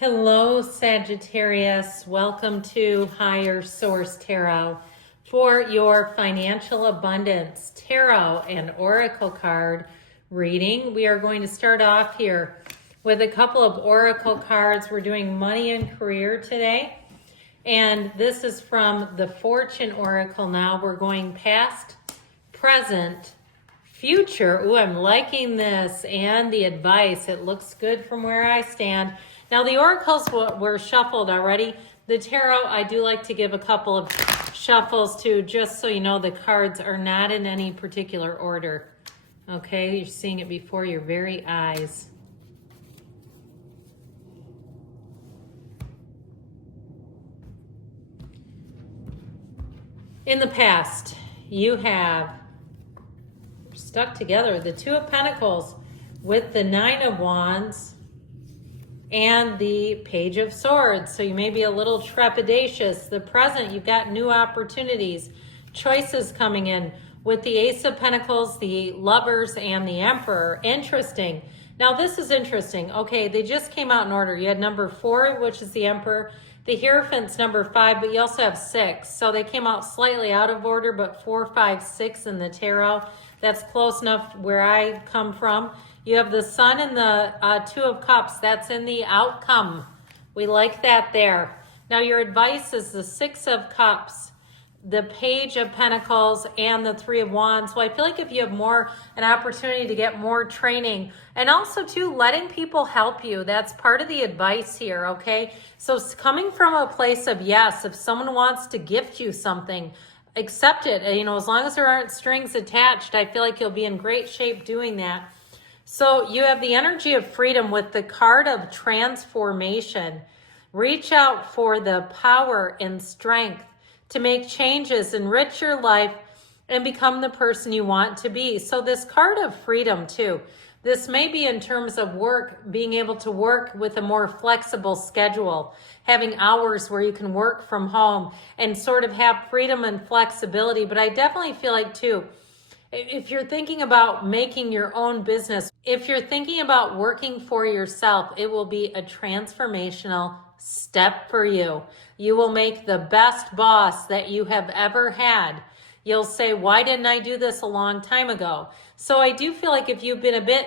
Hello, Sagittarius. Welcome to Higher Source Tarot for your financial abundance tarot and oracle card reading. We are going to start off here with a couple of oracle cards. We're doing money and career today. And this is from the Fortune Oracle now. We're going past, present, future. Ooh, I'm liking this. And the advice. It looks good from where I stand. Now, the oracles were shuffled already. The tarot, I do like to give a couple of shuffles to, just so you know the cards are not in any particular order. Okay, you're seeing it before your very eyes. In the past, you have stuck together the Two of Pentacles with the Nine of Wands and the Page of Swords. So you may be a little trepidatious. The present, you've got new opportunities, choices coming in with the Ace of Pentacles, the Lovers, and the Emperor. Interesting. Now this is interesting. Okay, they just came out in order. You had number 4, which is the Emperor. The Hierophant's number 5, but you also have 6. So they came out slightly out of order, but 4, 5, 6 in the tarot. That's close enough where I come from. You have the Sun and the Two of Cups. That's in the outcome. We like that there. Now your advice is the Six of Cups, the Page of Pentacles, and the Three of Wands. Well, I feel like if you have an opportunity to get more training, and also too, letting people help you. That's part of the advice here, okay? So coming from a place of yes, if someone wants to gift you something, accept it. You know, as long as there aren't strings attached, I feel like you'll be in great shape doing that. So you have the energy of freedom with the card of transformation. Reach out for the power and strength to make changes, enrich your life, and become the person you want to be. So this card of freedom too, this may be in terms of work, being able to work with a more flexible schedule, having hours where you can work from home and sort of have freedom and flexibility. But I definitely feel like too, if you're thinking about making your own business, if you're thinking about working for yourself, it will be a transformational step for you. You will make the best boss that you have ever had. You'll say, why didn't I do this a long time ago? So I do feel like if you've been a bit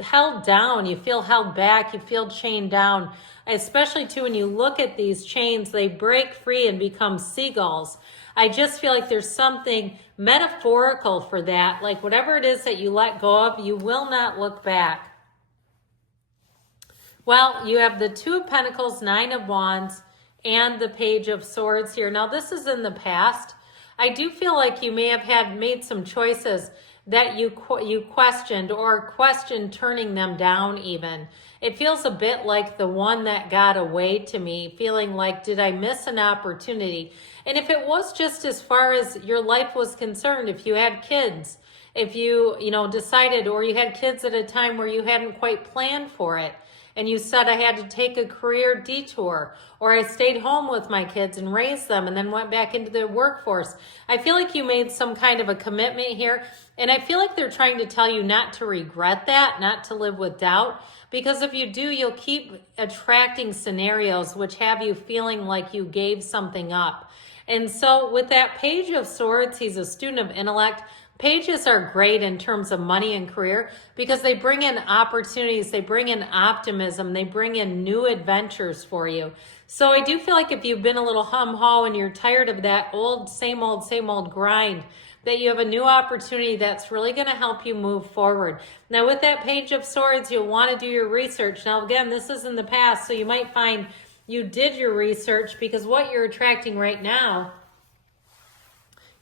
held down, you feel held back, you feel chained down, especially too when you look at these chains, they break free and become seagulls. I just feel like there's something metaphorical for that. Like whatever it is that you let go of, you will not look back. Well, you have the Two of Pentacles, Nine of Wands, and the Page of Swords here. Now this is in the past. I do feel like you may have made some choices that you questioned or questioned turning them down even. It feels a bit like the one that got away to me, feeling like, did I miss an opportunity? And if it was just as far as your life was concerned, if you had kids, if you decided, or you had kids at a time where you hadn't quite planned for it, and you said, I had to take a career detour, or I stayed home with my kids and raised them and then went back into the workforce. I feel like you made some kind of a commitment here. And I feel like they're trying to tell you not to regret that, not to live with doubt. Because if you do, you'll keep attracting scenarios which have you feeling like you gave something up. And so with that Page of Swords, he's a student of intellect. Pages are great in terms of money and career because they bring in opportunities, they bring in optimism, they bring in new adventures for you. So I do feel like if you've been a little hum-haw and you're tired of that same old grind, that you have a new opportunity that's really going to help you move forward. Now with that Page of Swords, you'll want to do your research. Now again, this is in the past, so you might find you did your research because what you're attracting right now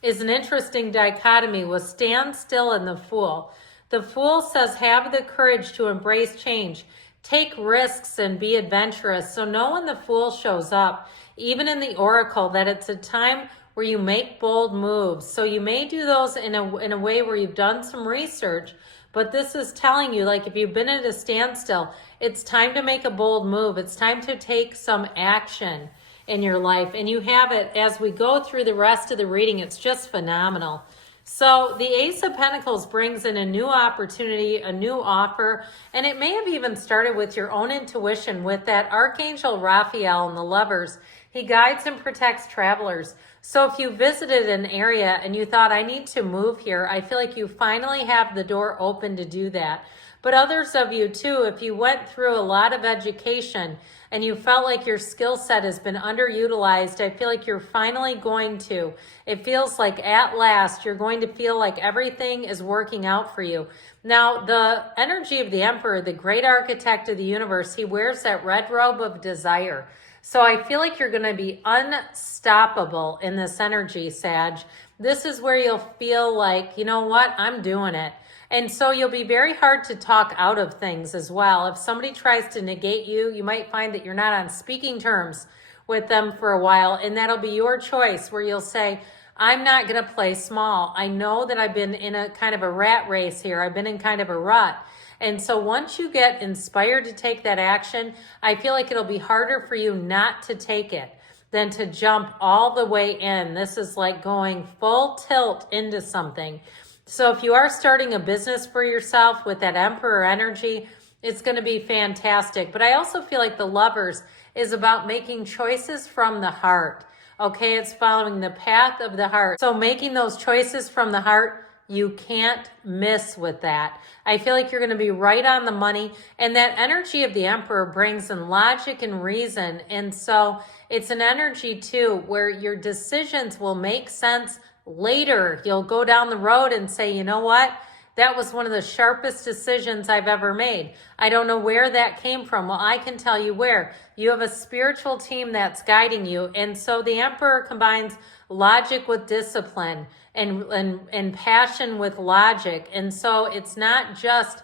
is an interesting dichotomy with Stand Still and the Fool. The Fool says, have the courage to embrace change. Take risks and be adventurous. So know when the Fool shows up, even in the Oracle, that it's a time where you make bold moves. So you may do those in a way where you've done some research, but this is telling you, like if you've been at a standstill, it's time to make a bold move. It's time to take some action in your life. And you have it as we go through the rest of the reading. It's just phenomenal. So the Ace of Pentacles brings in a new opportunity, a new offer, and it may have even started with your own intuition with that Archangel Raphael and the Lovers. He guides and protects travelers. So if you visited an area and you thought, I need to move here, I feel like you finally have the door open to do that. But others of you too, if you went through a lot of education and you felt like your skill set has been underutilized, I feel like you're finally going to. It feels like at last you're going to feel like everything is working out for you. Now, the energy of the Emperor, the great architect of the universe, he wears that red robe of desire. So I feel like you're going to be unstoppable in this energy, Sag. This is where you'll feel like, you know what, I'm doing it. And so you'll be very hard to talk out of things as well. If somebody tries to negate you, you might find that you're not on speaking terms with them for a while, and that'll be your choice where you'll say, I'm not going to play small. I know that I've been in a kind of a rat race here. I've been in kind of a rut. And so once you get inspired to take that action, I feel like it'll be harder for you not to take it than to jump all the way in. This is like going full tilt into something. So if you are starting a business for yourself with that Emperor energy, it's going to be fantastic. But I also feel like the Lovers is about making choices from the heart. Okay, it's following the path of the heart. So making those choices from the heart, you can't miss with that. I feel like you're going to be right on the money. And that energy of the Emperor brings in logic and reason. And so it's an energy too where your decisions will make sense later. You'll go down the road and say, you know what? That was one of the sharpest decisions I've ever made. I don't know where that came from. Well, I can tell you where. You have a spiritual team that's guiding you. And so the Emperor combines logic with discipline and passion with logic. And so it's not just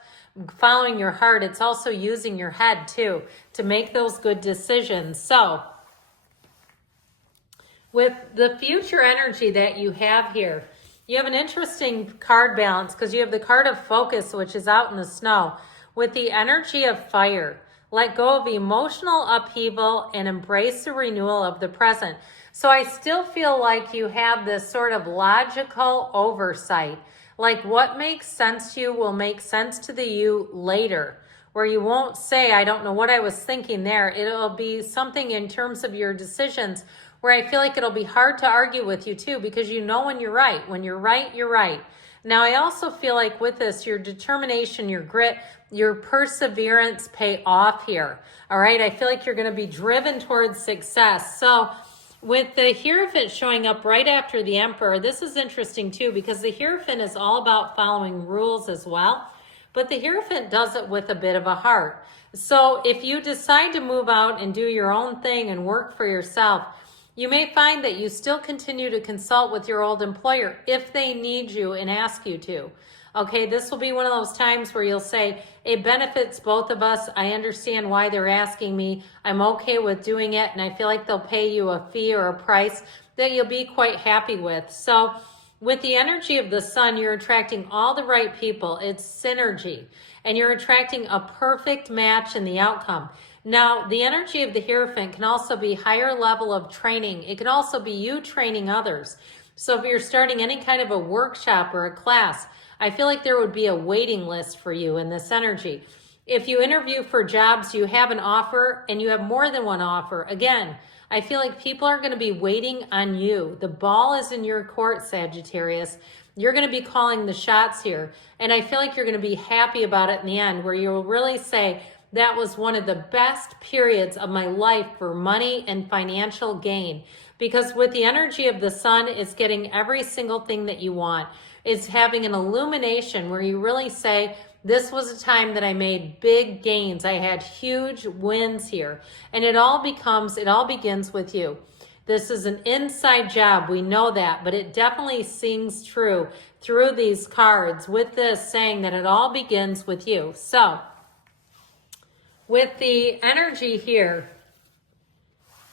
following your heart. It's also using your head too to make those good decisions. So with the future energy that you have here, you have an interesting card balance because you have the card of focus, which is out in the snow, with the energy of fire. Let go of emotional upheaval and embrace the renewal of the present. So I still feel like you have this sort of logical oversight. Like what makes sense to you will make sense to the you later, where you won't say, I don't know what I was thinking there. It'll be something in terms of your decisions where I feel like it'll be hard to argue with you too, because you know when you're right. When you're right, you're right. Now, I also feel like with this, your determination, your grit, your perseverance pay off here. All right, I feel like you're going to be driven towards success. So with the Hierophant showing up right after the Emperor, this is interesting too, because the Hierophant is all about following rules as well. But the Hierophant does it with a bit of a heart. So if you decide to move out and do your own thing and work for yourself, you may find that you still continue to consult with your old employer if they need you and ask you to. Okay, this will be one of those times where you'll say, it benefits both of us. I understand why they're asking me. I'm okay with doing it. And I feel like they'll pay you a fee or a price that you'll be quite happy with. So with the energy of the sun, you're attracting all the right people. It's synergy. And you're attracting a perfect match in the outcome. Now, the energy of the Hierophant can also be higher level of training. It can also be you training others. So if you're starting any kind of a workshop or a class, I feel like there would be a waiting list for you in this energy. If you interview for jobs, you have an offer and you have more than one offer. Again, I feel like people are going to be waiting on you. The ball is in your court, Sagittarius. You're going to be calling the shots here. And I feel like you're going to be happy about it in the end, where you'll really say, that was one of the best periods of my life for money and financial gain. Because with the energy of the sun, it's getting every single thing that you want. It's having an illumination where you really say, this was a time that I made big gains. I had huge wins here. And it all begins with you. This is an inside job. We know that, but it definitely sings true through these cards with this saying that it all begins with you. So with the energy here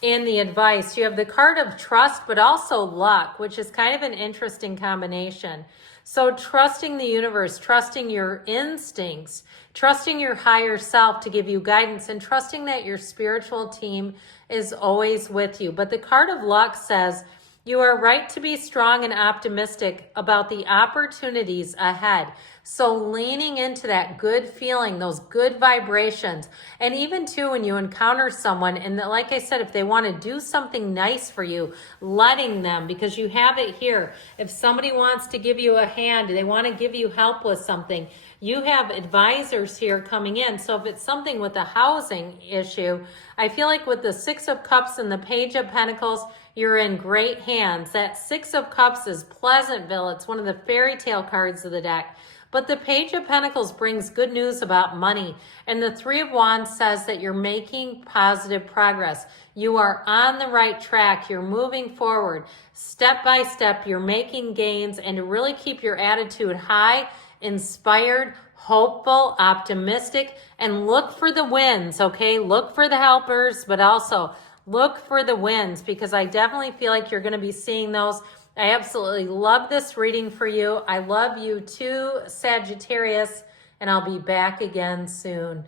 in the advice, you have the card of trust, but also luck, which is kind of an interesting combination. So trusting the universe, trusting your instincts, trusting your higher self to give you guidance, and trusting that your spiritual team is always with you. But the card of luck says You are right to be strong and optimistic about the opportunities ahead. So leaning into that good feeling, those good vibrations, and even too when you encounter someone, and like I said, if they want to do something nice for you, letting them, because you have it here. If somebody wants to give you a hand, they want to give you help with something, you have advisors here coming in. So if it's something with a housing issue, I feel like with the Six of Cups and the Page of Pentacles, you're in great hands. That Six of Cups is Pleasantville. It's one of the fairy tale cards of the deck. But the Page of Pentacles brings good news about money. And the Three of Wands says that you're making positive progress. You are on the right track. You're moving forward. Step by step, you're making gains. And to really keep your attitude high, inspired, hopeful, optimistic, and look for the wins, okay? Look for the helpers, but also look for the wins, because I definitely feel like you're going to be seeing those. I absolutely love this reading for you. I love you too, Sagittarius, and I'll be back again soon.